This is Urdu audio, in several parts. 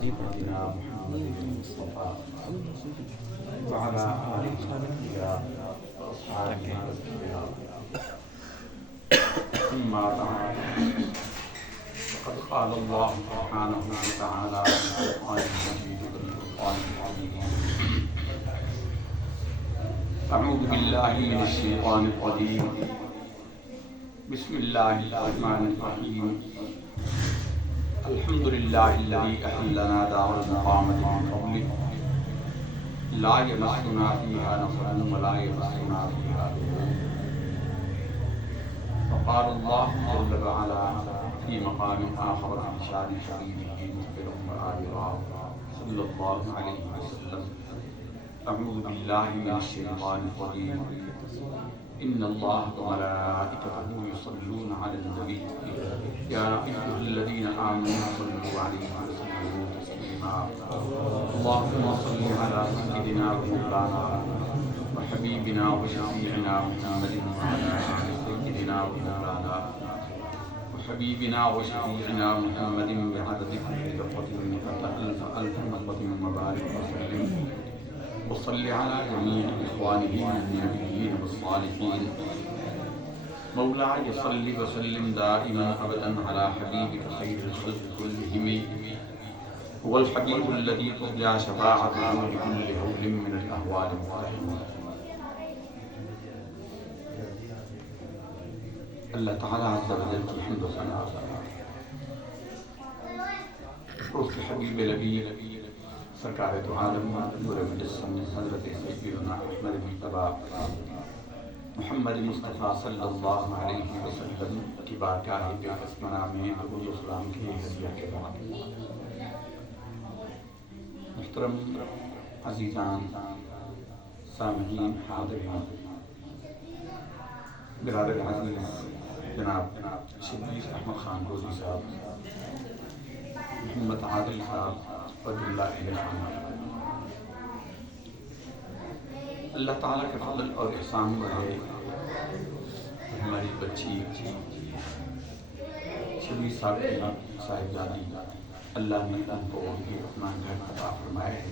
سيدنا محمد المصطفى وعلى آله الأنبياء وأصحابه الأتقياء. أما بعد، فقد قال الله سبحانه وتعالى في القرآن المجيد والفرقان الحميد: أعوذ بالله من الشيطان الرجيم، بسم الله الرحمن الرحيم. الحمد لله الذي أحلنا دار المقامة من فضله، لا يمسنا فيها نصب ولا يمسنا فيها لغوب. وقال الله جل وعلا في مقام آخر في شان حبيبه مخبرا وآمرا صلى الله عليه وسلم: أعوذ بالله من الشيطان الرجيم، إن الله وملائكته يصلون على النبي يا أيها الذين آمنوا صلوا عليه وسلموا تسليما. اللهم صل على سيدنا ومولانا وحبيبنا وشفيعنا محمد وعلى آل سيدنا ومولانا وحبيبنا وشفيعنا محمد بعدد كل ذرة ألف مرة وبارك وسلم وصل على جميع إخوانه النبيين والصالحين. مولاي صل وسلم دائما أبدا على حبيبك خير الخلق كلهم، هو الحبيب الذي ترجى شفاعته بكل هول من الأهوال والرحم. اللہ تعالیٰ عز و جل کی حمد و ثنا اس کے حبیب لبی سرکار دو عالم نور مجسم حضرت سیدنا احمد مجتبی محمد مصطفیٰ صلی اللہ علیہ وسلم کی بارگاہ پہ اسمنا میں درود و سلام کی ہدیہ کے بعد، محترم عزیزان سامعین حاضرین، برادر عزیز جناب شبیر احمد خان روزی صاحب، محمد عادل صاحب، فضل اللہ علیہ خان، اللہ تعالیٰ کے فضل اور احسان رہے ہماری بچی شبیر صاحب کی صاحبزادی، اللہ نے ان کو اپنا گھر عطا فرمائے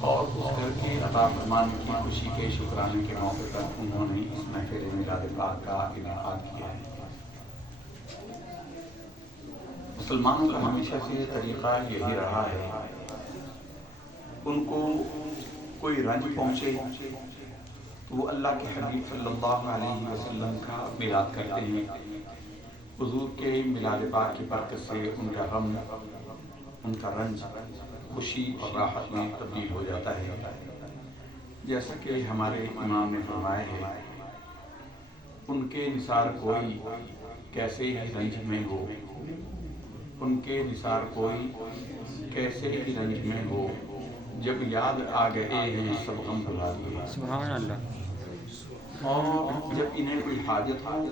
اور اس گھر کے عطا فرمانے کی خوشی کے شکرانے کے موقع پر انہوں نے اس محفل میلاد پاک کا انعقاد کیا ہے۔ مسلمانوں کا ہمیشہ سے طریقہ یہی رہا ہے، ان کو کوئی رنج پہنچے تو وہ اللہ کے حبیب صلی اللہ علیہ وسلم کا میلاد کرتے ہیں۔ حضور کے میلاد پاک کی برکت سے ان کا غم، ان کا رنج خوشی اور راحت میں تبدیل ہو جاتا ہے۔ جیسا کہ ہمارے امام نے فرمایا ہے، ان کے نثار کوئی کیسے ہی رنج میں ہو، ان کے نثار کوئی کیسے ہی رنج میں ہو، جب یاد آ گئے ہیں سب غم بھلا دیے۔ سبحان اللہ۔ اور جب انہیں کوئی حاجت ہو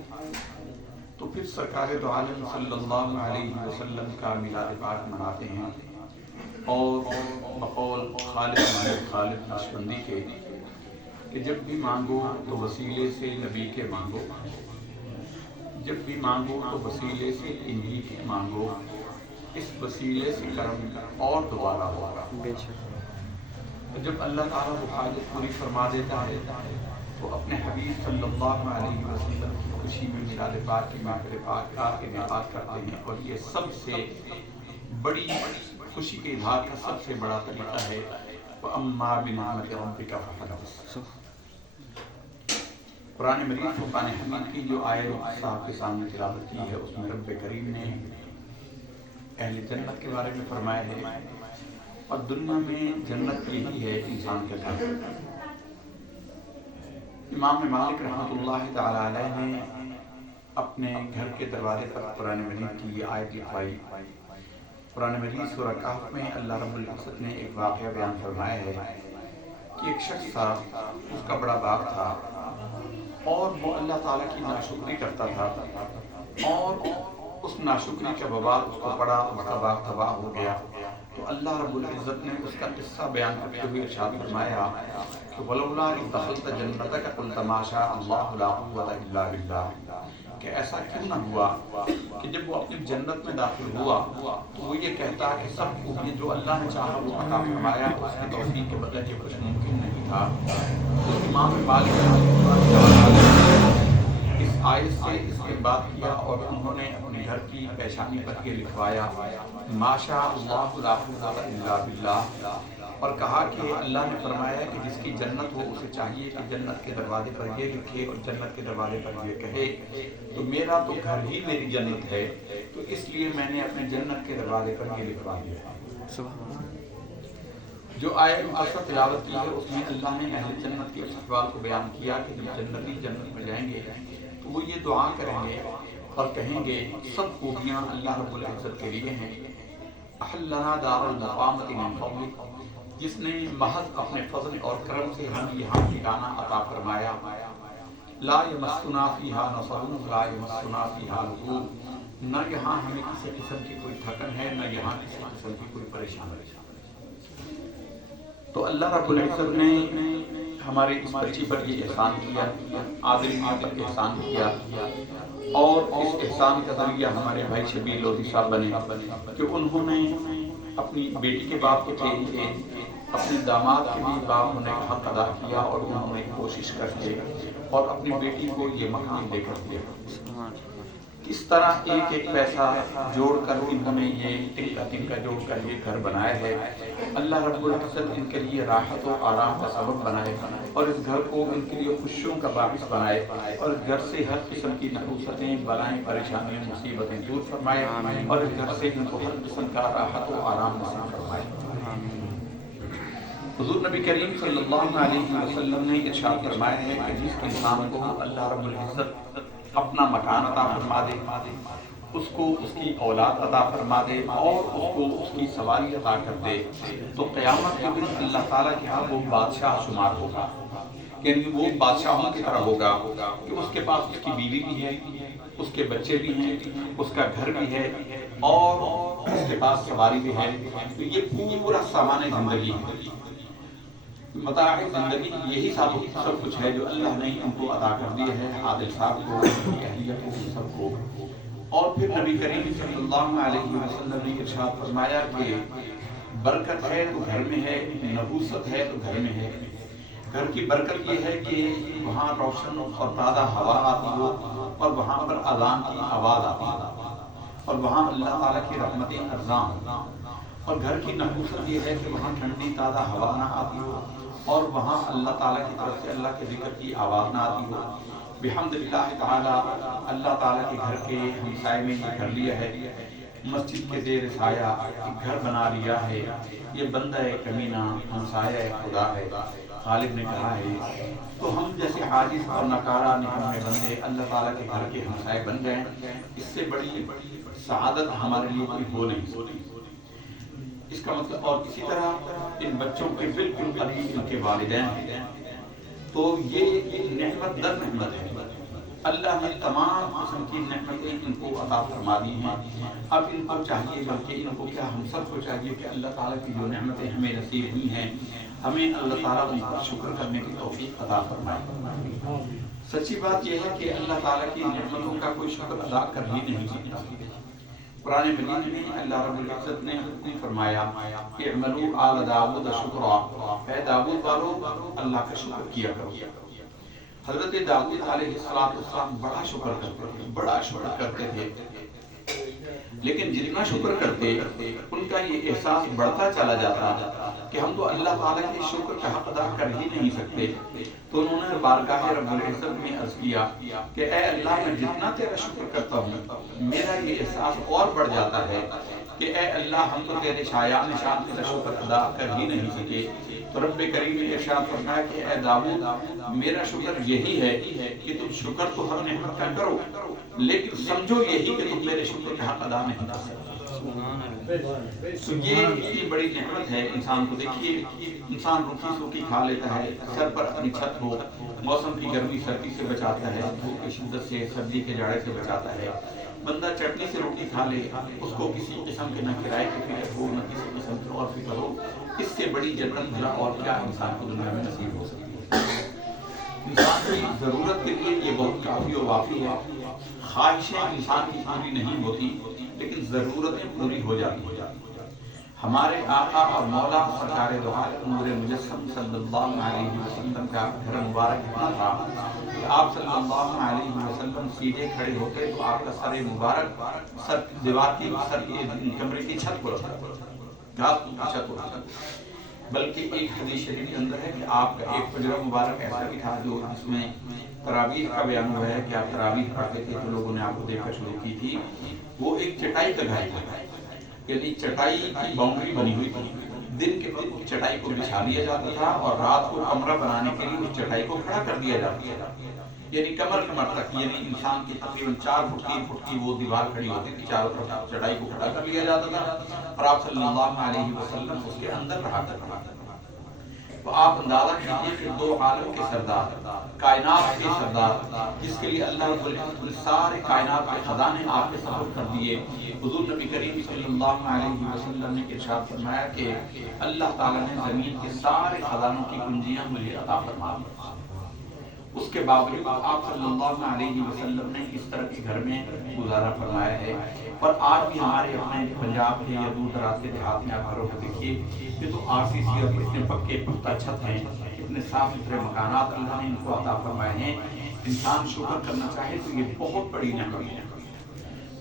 تو پھر سرکار دو عالم صلی اللہ علیہ وسلم کا میلاد پاک مناتے ہیں، اور بقول خالد مالک خالد نقشبندی کے کہ جب بھی مانگو تو وسیلے سے نبی کے مانگو، جب بھی مانگو تو وسیلے سے انہی کے مانگو، اس وسیلے سے کرم اور دوبارہ ہوگا۔ بے شک۔ جب اللہ تعالیٰ وہ حاجت پوری فرما دیتا ہے تو اپنے حبیب صلی اللہ علیہ وسلم کی خوشی میں میلاد پاک کی محفل پاک کا انعقاد کرتے ہیں، اور یہ سب سے بڑی خوشی کے اظہار کا سب سے بڑا طریقہ ہے۔ وَأَمَّا بِنِعْمَتِ رَبِّكَ فَحَدِّثْ۔ قرآن مجید فرقان حمید کی جو آیت صاحب کے سامنے تلاوت کی ہے، اس میں رب کریم نے اہل جنت کے بارے میں فرمایا ہے، اور دنیا میں جنت یہی ہے انسان کا گھر۔ امام مالک رحمۃ اللہ تعالی علیہ نے اپنے گھر کے دروازے پر قرآن مجید کی یہ آیت لکھوائی۔ قرآن مجید سورہ کہف میں اللہ رب العزت نے ایک واقعہ بیان فرمایا ہے کہ ایک شخص تھا، اس کا بڑا باغ تھا، اور وہ اللہ تعالیٰ کی ناشکری کرتا تھا، اور اس ناشکری کا وبال اس کو پڑا، اس کا باغ تباہ ہو گیا۔ تو اللہ رب العزت نے اس کا قصہ بیان کرتے ہوئے ارشاد فرمایا کہ وَلَوْلَا إِذْ دَخَلْتَ جَنَّتَكَ قُلْتَ مَا شَاءَ اللَّهُ لَا قُوَّةَ إِلَّا بِاللَّهِ، کہ ایسا کیوں نہ ہوا کہ جب وہ اپنی جنت میں داخل ہوا تو وہ یہ کہتا کہ سب خوبیاں جو اللہ نے چاہا وہ عطا فرمایا، اس کی توفیق کے بغیر یہ کچھ ممکن نہیں تھا۔ تو امام مالک رحمۃ اللہ تعالیٰ اس آیت سے اس کے بات کیا اور انہوں نے اپنے گھر کی پیشانی پر یہ لکھوایا ما شاء اللہ لا قوت الا باللہ، اور کہا کہ اللہ نے فرمایا کہ جس کی جنت ہو اسے چاہیے کہ جنت کے دروازے پر یہ لکھے اور جنت کے دروازے پر یہ کہے تو میرا تو گھر ہی میری جنت ہے، تو اس لیے میں نے اپنے جنت کے دروازے پر یہ لکھوا دیا۔ جو آیت مقدسہ تلاوت کی ہے اس میں اللہ نے اہل جنت کے استقبال کو بیان کیا کہ جب جنتی جنت میں جائیں گے تو وہ یہ دعا کریں گے اور کہیں گے سب خوبیاں اللہ رب العزت کے لیے ہیں، احلنا دار المقامۃ من فضلک، جس نے محض اپنے فضل اور کرم سے ہمیں یہاں ٹھکانہ عطا فرمایا، لا یمسنا فیہا نصب لا یمسنا فیہا لغوب، نہ یہاں ہمیں کسی قسم کی کوئی تھکن ہے نہ یہاں کسی قسم کی کوئی پریشانی۔ تو اللہ رب العزت نے ہمارے اس بچی پر یہ احسان کیا، آدمیوں پر احسان کیا، اور اس احسان کا ذریعہ ہمارے بھائی شبیر لودھی صاحب بنے کہ انہوں نے اپنی بیٹی کے باپ کے لیے اپنے داماد کے بھی باپ ہونے کا حق ادا کیا، اور انہوں نے کوشش کر کے اور اپنی بیٹی کو یہ مکان دے کر دیا۔ اس طرح ایک ایک پیسہ جوڑ کر انہوں نے یہ ٹنکا جوڑ کر یہ گھر بنایا ہے۔ اللہ رب العزت ان کے لیے راحت و آرام کا سبب بنائے اور اس گھر کو ان کے لیے خوشیوں کا باعث بنائے، اور اس گھر سے ہر قسم کی نحوستیں بلائیں پریشانیاں مصیبتیں دور فرمائے، اور اس گھر سے ان کو ہر قسم کا راحت و آرام نصیب فرمائے۔ حضور نبی کریم صلی اللہ علیہ وسلم نے ارشاد فرمایا ہے کہ جس انسان کو اللہ رب العزت اپنا مکان عطا فرما دے، اس کو اس کی اولاد عطا فرما دے اور اس کو اس کی سواری عطا کر دے، تو قیامت کے دن اللہ تعالیٰ کے ہاں وہ بادشاہ شمار ہوگا، یعنی وہ بادشاہوں کی طرح ہوگا کہ اس کے پاس اس کی بیوی بھی ہے، اس کے بچے بھی ہیں، اس کا گھر بھی ہے اور اس کے پاس سواری بھی ہے۔ تو یہ پورا سامان زندگی ہے، متاع زندگی، یہی سب کچھ ہے جو اللہ نے ان کو عطا کر دیا ہے، عادل صاحب کو، ان کی اہلیت کو، سب کو۔ اور پھر نبی کریم صلی اللہ علیہ وسلم نے ارشاد فرمایا کہ برکت ہے تو گھر میں ہے، نحوست ہے تو گھر میں ہے۔ گھر کی برکت یہ ہے کہ وہاں روشن اور تازہ ہوا آتی ہو، اور وہاں پر اذان کی آواز آتی ہو، اور وہاں اللہ تعالیٰ کی رحمتیں ارزاں ہوں۔ اور گھر کی نحوست یہ ہے کہ وہاں ٹھنڈی تازہ ہوا نہ آتی ہو، اور وہاں اللہ تعالیٰ کی طرف سے اللہ کے ذکر کی آواز نہ آتی ہو۔ بحمد اللہ تعالیٰ، اللہ تعالیٰ کے گھر کے ہمسائے میں یہ گھر لیا ہے، مسجد کے زیر سایہ ایک گھر بنا لیا ہے، یہ بندہ کمینہ ہمسایہ خدا ہے، غالب نے کہا ہے۔ تو ہم جیسے عاجز اور ناکارہ نکمے بندے اللہ تعالیٰ کے گھر کے ہمسائے بن گئے، اس سے بڑی سعادت ہمارے لیے کوئی ہو نہیں سکتی۔ اس کا مطلب، اور اسی طرح ان بچوں کے بالکل قریب ان کے والدین ہیں، تو یہ نعمت در نعمت ہے۔ اللہ نے تمام قسم کی نعمتیں ان کو عطا فرما دی ہیں۔ اب ان کو چاہیے، بلکہ ان کو کیا ہم سب کو چاہیے کہ اللہ تعالیٰ کی جو نعمتیں ہمیں نصیب ہوئی ہیں، ہمیں اللہ تعالیٰ ان پر شکر کرنے کی توفیق عطا فرمائے۔ سچی بات یہ ہے کہ اللہ تعالیٰ کی نعمتوں کا کوئی شکر ادا کر ہی نہیں سکتا۔ قرآن مجید میں اللہ رب العزت نے فرمایا کہ اعملوا آل داؤد شکرا، اے داؤد والو اللہ کا شکر کیا کرو۔ حضرت داؤد علیہ السلام بڑا شکر کرتے تھے، لیکن جتنا شکر کرتے ان کا یہ احساس بڑھتا چلا جاتا کہ ہم تو اللہ تعالیٰ کے شکر کا حق ادا کر ہی نہیں سکتے۔ تو انہوں نے بارگاہ رب العزت میں عرض کیا کہ اے اللہ، میں جتنا تیرا شکر کرتا ہوں میرا یہ احساس اور بڑھ جاتا ہے کہ اے اللہ، ہم تو تیرے شایان نشان تیرا شکر ادا کر ہی نہیں سکے۔ تو رب کریم نے ارشاد فرمایا کہ اے داؤد، میرا شکر یہی ہے کہ تم شکر تو ہر نعمت کا کرو، لیکن سمجھو یہی کہ تم میرے شکر کا حق ادا نہیں کر سکتے۔ تو یہ اتنی بڑی نعمت ہے انسان کو۔ دیکھیے، انسان روکھی سوکھی کھا لیتا ہے، سر پر اپنی چھت ہو، موسم کی گرمی سردی سے بچاتا ہے، دھوپ کی شدت سے سردی کے جاڑے سے بچاتا ہے۔ بندہ چٹنی سے روٹی کھا لے، اس کو کسی قسم کے نہ کرائے کی فکر ہو نہ کسی قسم کی اور فکر ہو، اس سے بڑی جنت بھلا اور کیا انسان کو دنیا میں نصیب ہو سکتی ہے۔ انسان کی ضرورت کے لیے یہ بہت کافی و وافی ہے. خواہشیں انسان کی پوری نہیں ہوتی لیکن ضرورتیں پوری ہو جاتی ہیں. ہمارے آقا اور مولا سرکار دو عالم نور مجسم صلی اللہ علیہ وسلم کا گھر مبارک اتنا تھا کہ آپ صلی اللہ علیہ وسلم سیدھے کھڑے ہوتے تو آپ کا سر مبارک سر دیوار کی سر کمرے کی چھت کو رکھتا، گھاس کی چھت کو رکھتا. بلکہ ایک حدیث شریف کے اندر ہے کہ آپ کا ایک حجرہ مبارک ایسا بھی تھا جو جس میں تراویح کا بیان ہوا ہے کہ آپ تراویح پڑھتے تھے تو لوگوں نے آپ کو دیکھ کر شروع کی تھی. وہ ایک چٹائی کا گھر تھا، یعنی چٹائی کی باؤنڈری بنی ہوئی تھی. دن کے وقت چٹائی کو بچھا لیا جاتا تھا اور رات کو کمرہ بنانے کے لیے اس چٹائی کو کھڑا کر دیا جاتا تھا. یعنی کمر تک، یعنی انسان کی تقریباً 4 فٹ 3 فٹ کی وہ دیوار کھڑی ہوتی تھی، چاروں طرف چٹائی کو کھڑا کر لیا جاتا تھا اور آپ صلی اللہ علیہ وسلم اس کے اندر رہا کرتے تھے. تو آپ اندازہ کیجیے کہ دو عالم کے سردار، کائنات کے سردار، جس کے لیے اللہ رب العزت نے سارے کائنات کے خزانے آپ کے سپرد کر دیے. حضور نبی کریم صلی اللہ علیہ وسلم نے ارشاد فرمایا کہ اللہ تعالیٰ نے زمین کے سارے خزانوں کی کنجیاں مجھے عطا فرما دی. اس کے باوجود آپ صلی اللہ علیہ وسلم نے اس طرح کے گھر میں گزارا فرمایا ہے. اور آج بھی ہمارے اپنے پنجاب کے یا دور دراز کے دیہات میں آپ گھروں کو دیکھیے، یہ تو RCC اور اتنے پکے پختہ چھت ہیں، اتنے صاف ستھرے مکانات اللہ نے ان کو عطا فرمائے ہیں. انسان شکر کرنا چاہے تو یہ بہت بڑی نعمت ہے.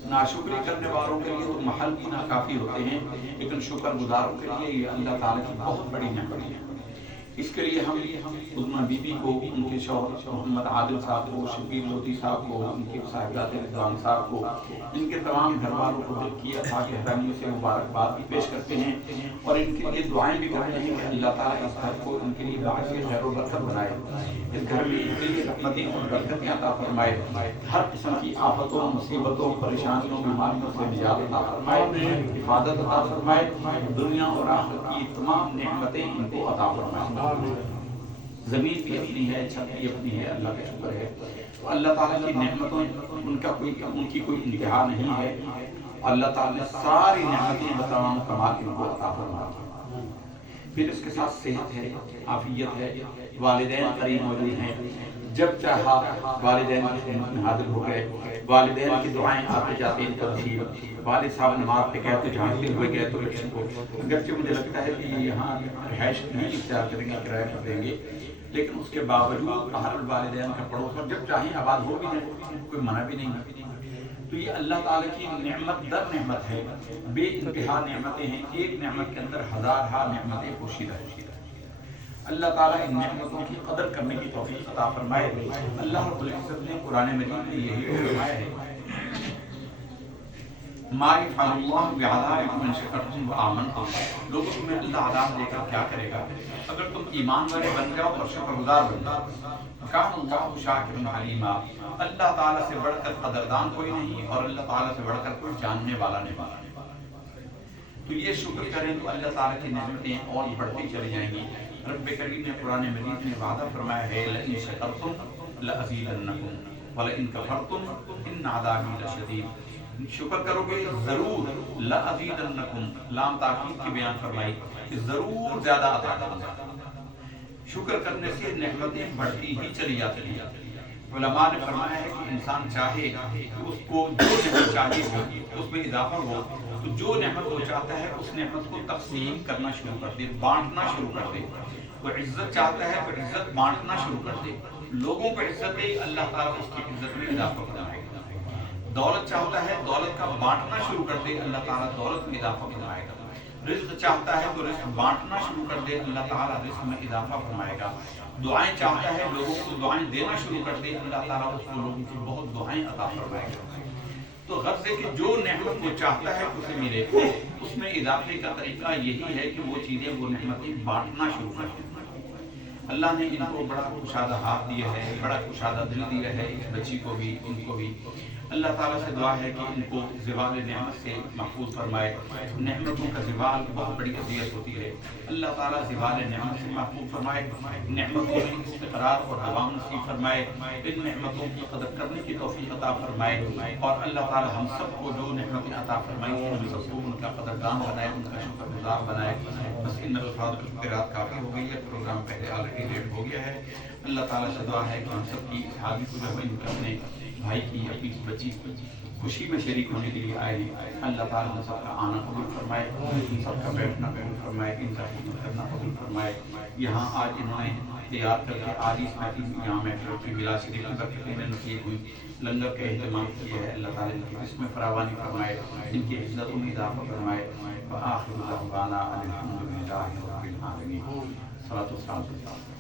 ناشکری کرنے والوں کے لیے تو محل بھی ناکافی ہوتے ہیں، لیکن شکر گزاروں کے لیے یہ اللہ تعالیٰ کی بہت بڑی نعمت ہے. اس کے لیے ہم عظمہ بی بی کو، ان کے شوہر محمد عادل صاحب کو، شبیر لودھی صاحب کو، ان کے صاحبزادے رضوان صاحب کو، ان کے تمام گھر والوں کو دل کی اتھا گہرائیوں سے مبارکباد بھی پیش کرتے ہیں اور ان کے لیے دعائیں بھی کرتے ہیں کہ اللہ تعالیٰ اس گھر کو ان کے لیے باعث خیر و برکت بنائے، اس گھر میں ان کے لیے رحمتیں اور برکتیں عطا فرمائے، ہر قسم کی آفتوں، مصیبتوں، پریشانیوں، بیماریوں سے نجات عطا فرمائے، حفاظت عطا فرمائے، دنیا اور آخرت کی تمام نعمتیں ان کو عطا فرمائے. زمین بھی اپنی ہے، چھت بھی اپنی ہے، اللہ کا شکر ہے. تو اللہ تعالیٰ کی نعمتوں ان کی کوئی انتہا نہیں ہے. اللہ تعالیٰ نے ساری نعمتیں بتمام کمال ان کو عطا فرما دی. پھر اس کے ساتھ صحت ہے، عافیت ہے، والدین قریب موجود ہیں، جب چاہا والدین کی خدمت میں حاضر ہو گئے، والدین کی دعائیں آتے جاتے ان پر تھی. والد صاحب نماز پہ گئے تو جھانکتے ہوئے گئے تو بچے کو، اگرچہ مجھے لگتا ہے کہ یہاں رہائش نہیں اختیار کریں گے، کرایہ پر دیں گے، لیکن اس کے باوجود اہل الوالدین کا پڑوس پر جب چاہیں آباد ہو بھی جائے، کوئی منع بھی نہیں ہے. تو یہ اللہ تعالیٰ کی نعمت در نعمت ہے، بے انتہا نعمتیں ہیں. ایک نعمت کے اندر ہزارہا نعمتیں پوشیدہ ہیں. اللہ تعالیٰ ان نعمتوں کی قدر کرنے کی توفیق عطا فرمائے. اللہ رب العزت نے قرآن مجید میں یہی فرمایا ہے، ما یفعل اللہ بعذابکم ان شکرتم وآمنتم. لوگوں تمہیں اللہ عذاب دے کر کیا کرے گا اگر تم ایمان والے بن جاؤ اور شکر گزار بن جاؤ. کان اللہ شاکرا علیما. اللہ تعالیٰ سے بڑھ کر قدردان کوئی نہیں اور اللہ تعالیٰ سے بڑھ کر کوئی جاننے والا نہیں. تو یہ شکر کریں تو اللہ تعالیٰ کی نعمتیں اور بڑھتی چلی جائیں گی. رب کریم نے قرآن مجید میں وعدہ فرمایا ہے، لئن شکرتم لأزیدنکم ولئن کفرتم ان عذابی لشدید. شکر کرو گے ضرور، لأزیدنکم لام تاکید کی بیان فرمائی کہ ضرور زیادہ عطا کروں گا. شکر کرنے سے نعمتیں بڑھتی ہی چلی جاتی ہیں. علماء نے فرمایا ہے کہ انسان چاہے کہ اس کو جو نعمت چاہیے ہو اس میں اضافہ ہو، تو جو نعمت وہ چاہتا ہے اس نعمت کو تقسیم کرنا شروع کر دے، بانٹنا شروع کر دے. وہ عزت چاہتا ہے تو عزت بانٹنا شروع کر دے. لوگوں کو عزت دے، اللہ تعالیٰ اس کی عزت میں اضافہ فرمائے گا. دولت چاہتا ہے دولت کا بانٹنا شروع کر دے، اللہ تعالیٰ دولت میں اضافہ فرمائے گا. رزق چاہتا ہے تو رزق بانٹنا شروع کر دے، اللہ تعالیٰ رزق میں اضافہ فرمائے گا. دعائیں چاہتا ہے لوگوں کو دعائیں دینا شروع کر دے، اللہ تعالیٰ اس کو لوگوں کی بہت دعائیں عطا فرمائے گا. تو غرض ہے کہ جو نعمت وہ چاہتا ہے اسے ملے، اس میں اضافے کا طریقہ یہی ہے کہ وہ چیزیں، وہ نعمتیں بانٹنا شروع کر دیں. اللہ نے ان کو بڑا کشادہ ہاتھ دیا ہے، بڑا کشادہ دل دیا ہے، اس بچی کو بھی ان کو بھی. اللہ تعالیٰ سے دعا ہے کہ ان کو زوال نعمت سے محفوظ فرمائے. نعمتوں کا زوال بہت بڑی اذیت ہوتی ہے. اللہ تعالیٰ زوال نعمت سے محفوظ فرمائے, نعمتوں میں استقرار اور دوام نصیب فرمائے, ان نعمتوں کی قدر کرنے کی توفیق عطا فرمائے, اور اللہ تعالیٰ ہم سب کو جو نعمتیں عطا فرمائی ہیں ہم سب کو ان کا قدردان بنائے, ان کا شکر گزار بنائے. بس ان الفاظ کی رات کافی ہو گئی ہے, پروگرام پہلے آلریڈی لیٹ ہو گیا ہے. اللہ تعالیٰ سے دعا ہے کہ ہم سب کی اس حاضری کو جو ہے اپنے بھائی کی اپنی بچی کی خوشی میں شریک ہونے کے لیے آئے ہیں. اللہ تعالیٰ ہم سب کا آنا قبول فرمائے, ان سب کا بیٹھنا قبول فرمائے, ان کا خدمت کرنا قبول فرمائے. یہاں آج انہوں نے تیار کر کے آج اس محفل یہاں محفل کی بلا شریف کی برکتیں میں نصیب ہوئی, لنگر کا اہتمام کیا ہے. اللہ تعالیٰ ان کی جسم میں فراوانی فرمائے, ان کی عزت میں اضافہ فرمائے. وآخر دعوانا ان الحمد للہ رب العالمین. صلاۃ والسلام.